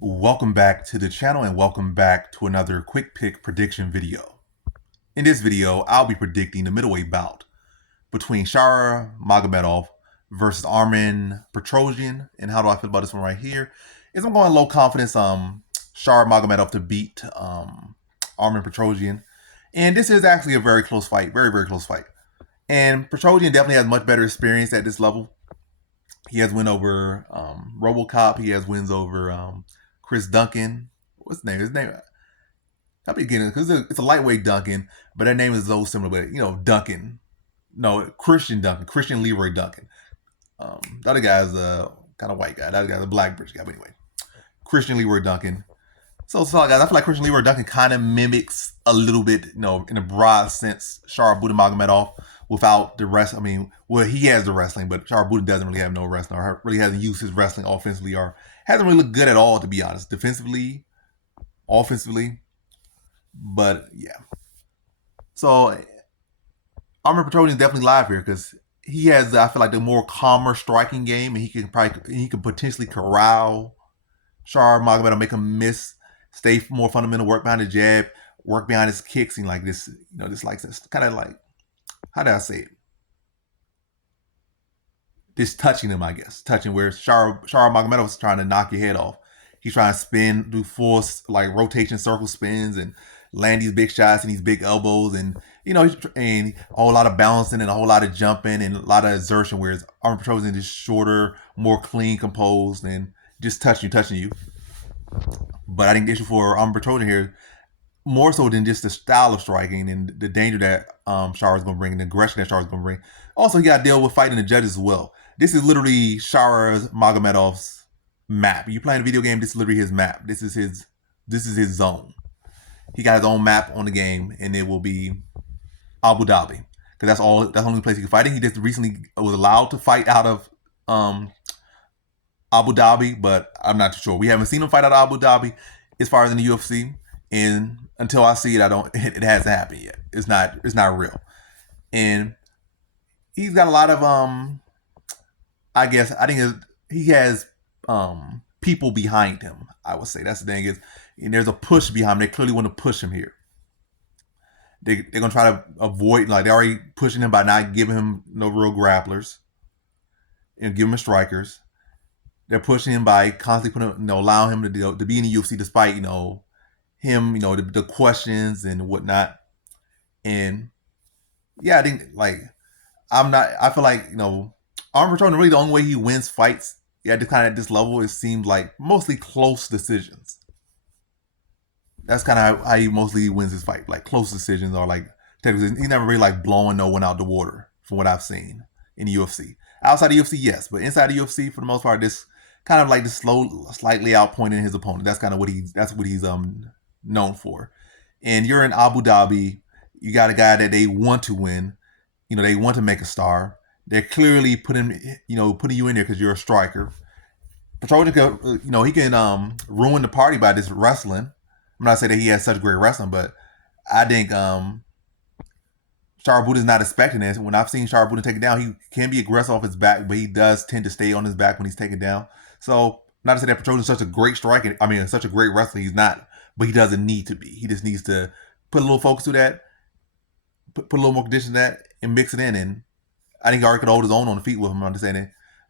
Welcome back to the channel and welcome back to another quick pick prediction video. In this video, I'll be predicting the middleweight bout between Shara Magomedov versus Armen Petrosyan. And how do I feel about this one right here? Is I'm going low confidence Shara Magomedov to beat Armen Petrosyan. And this is actually a very close fight, very close fight. And Petrosyan definitely has much better experience at this level. He has win over RoboCop. He has wins over Chris Duncan. What's his name? I'll be getting it because it's a lightweight Duncan, but that name is so similar. But Duncan. No, Christian Duncan. Christian Leroy Duncan. The other guy's a kind of white guy. The other guy's a black British guy. But anyway, Christian Leroy Duncan. So, guys, I feel like Christian Leroy Duncan kind of mimics a little bit, in a broad sense, Shara Magomedov without the rest. I mean, well, he has the wrestling, but Shara doesn't really have no wrestling, or really hasn't used his wrestling offensively, or hasn't really looked good at all, to be honest, defensively, offensively. But yeah, so Armen Petrosyan is definitely live here because he has, I feel like, the more calmer striking game, and he can potentially corral Shara Magomedov, make him miss, stay more fundamental, work behind the jab, work behind his kicks, and like this, this kind of like, how did I say it? This touching him, I guess. Touching where Shara Magomedov is trying to knock your head off. He's trying to spin, do full like rotation circle spins and land these big shots and these big elbows, and and a whole lot of balancing and a whole lot of jumping and a lot of exertion. Whereas Armen Petrosyan is shorter, more clean, composed, and just touching you. But I think the issue for Armen Petrosyan here, more so than just the style of striking and the danger that Shara's going to bring and the aggression that Shara's going to bring. Also, he got to deal with fighting the judges as well. This is literally Shara Magomedov's map. You playing a video game, this is literally his map. This is his zone. He got his own map on the game, and it will be Abu Dhabi, because that's the only place he can fight. He just recently was allowed to fight out of Abu Dhabi, but I'm not too sure. We haven't seen him fight out of Abu Dhabi as far as in the UFC, and until I see it, it hasn't happened yet. It's not real. And he's got a lot of I think he has people behind him. I would say that's the thing is, and there's a push behind him. They clearly want to push him here. They're gonna try to avoid, like, they're already pushing him by not giving him no real grapplers and giving him strikers. They're pushing him by constantly putting, allowing him to be in the UFC despite him, the questions and whatnot. And yeah, I think I feel like Armen Petrosyan, really the only way he wins fights at this level, it seems like mostly close decisions. That's kind of how he mostly wins his fight, like close decisions, or like he's never really like blowing no one out the water from what I've seen in the UFC. Outside the UFC, yes, but inside the UFC, for the most part, this kind of like the slightly outpointing his opponent. That's kind of what he's known for. And you're in Abu Dhabi, you got a guy that they want to win. They want to make a star. They're clearly putting you in there because you're a striker. Petrosyan, he can ruin the party by this wrestling. I'm not saying that he has such great wrestling, but I think Shara is not expecting this. When I've seen Shara take it down, he can be aggressive off his back, but he does tend to stay on his back when he's taken down. So, not to say that Petrosyan is such a great striker. I mean, such a great wrestler. He's not, but he doesn't need to be. He just needs to put a little focus to that, put a little more condition to that, and mix it in. And I think he already could hold his own on the feet with him. I'm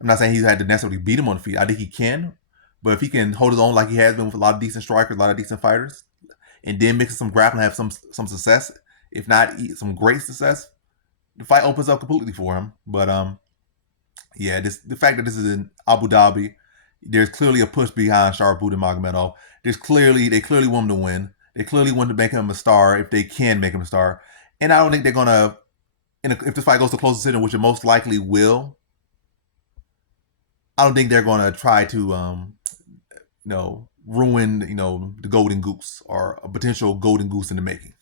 not saying he's had to necessarily beat him on the feet. I think he can, but if he can hold his own like he has been with a lot of decent strikers, a lot of decent fighters, and then mix some grappling, have some success, if not some great success, the fight opens up completely for him. But yeah, the fact that this is in Abu Dhabi, there's clearly a push behind Shara Magomedov. They clearly want him to win. They clearly want to make him a star if they can make him a star. And I don't think they're gonna, if this fight goes to close decision, which it most likely will, I don't think they're gonna try to ruin the golden goose, or a potential golden goose in the making.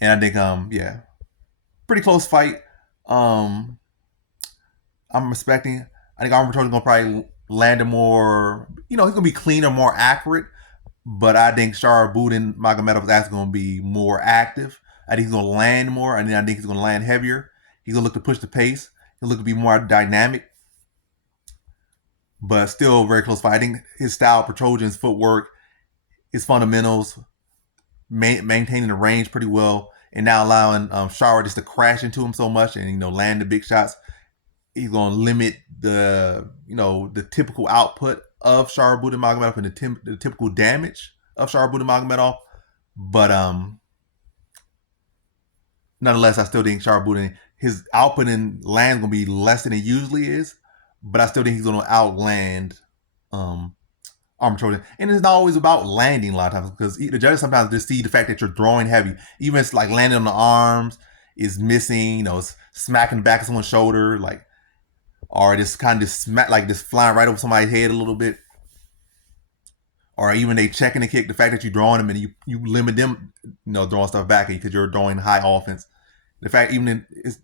And I think yeah, pretty close fight. I'm respecting. I think Armen Petrosyan is gonna probably land a more, he's gonna be cleaner, more accurate. But I think Shara Magomedov is actually gonna be more active. I think he's gonna land more, and I think he's gonna land heavier. He's gonna look to push the pace. He'll look to be more dynamic. but still very close fight. I think his style, Petrosyan's footwork, his fundamentals, maintaining the range pretty well, and now allowing Shara just to crash into him so much and land the big shots. He's going to limit the typical output of Shara Magomedov and the typical damage of Shara Magomedov. But nonetheless, I still think Shara his output in land going to be less than it usually is. But I still think he's going to outland Armen Petrosyan. And it's not always about landing a lot of times, because the judges sometimes just see the fact that you're throwing heavy. Even if it's like landing on the arms is missing, it's smacking the back of someone's shoulder, or just kind of smack, like just flying right over somebody's head a little bit. Or even they checking the kick, the fact that you're drawing them and you limit them, throwing stuff back at you because you're throwing high offense. The fact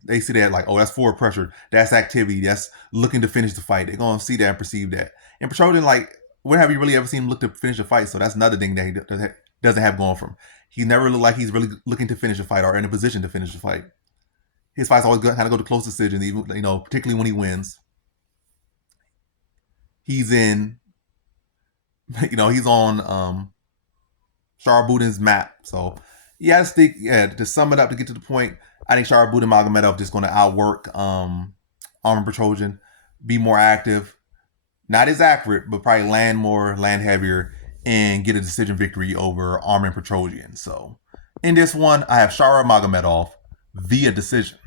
they see that oh, that's forward pressure, that's activity, that's looking to finish the fight. They're gonna see that and perceive that. And Petrosyan, when have you really ever seen him look to finish a fight? So that's another thing that he doesn't have going for him. He never looked like he's really looking to finish a fight or in a position to finish a fight. His fights always kind of go to close decisions, even particularly when he wins. He's in, he's on Shara Magomedov's map. So yeah, to sum it up, to get to the point, I think Shara Magomedov just going to outwork Armen Petrosyan, be more active, not as accurate, but probably land more, land heavier, and get a decision victory over Armen Petrosyan. So in this one, I have Shara Magomedov via decision.